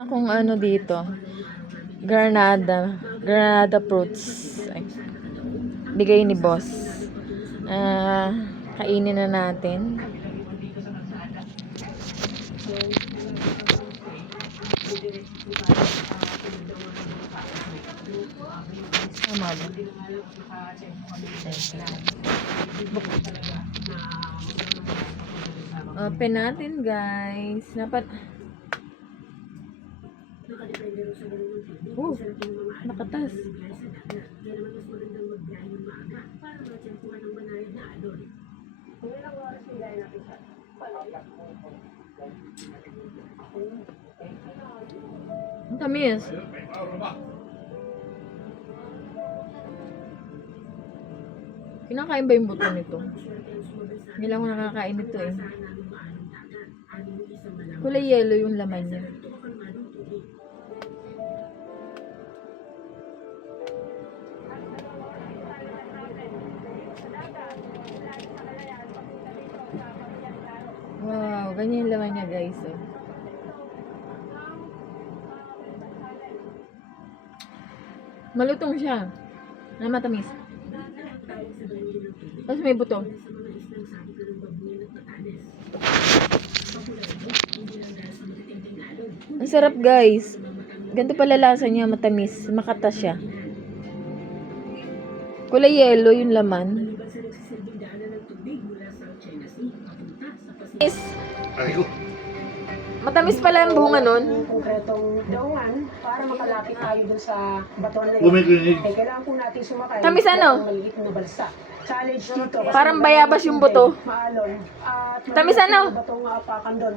Akong ano dito, granada fruits. Ay, bigay ni boss. Kainin na natin. Tama ba? Open natin, guys. Nakatas. Ang tamis. Kinakain ba yung buto nito? Hindi lang ako nakakain nito eh. Kulay yellow yung laman niya. Wow, ganyan yung laman niya, guys. Oh. Malutong siya. Na matamis. Tapos may buto. Ang sarap, guys. Ganito pala lasa niya, matamis. Makatas siya. Kulay yellow yung laman. Matamis pala yung bunga nun. Konkretong daungan para makalapit tayo dun sa baton na Kumikinig. Eh, kailangan po natin sumakay. Tamis ano? ng maliit na balsa. Challenge dito. kasi Parang bayabas yung buto. Maalon. At Tamis ano? batong apakan doon.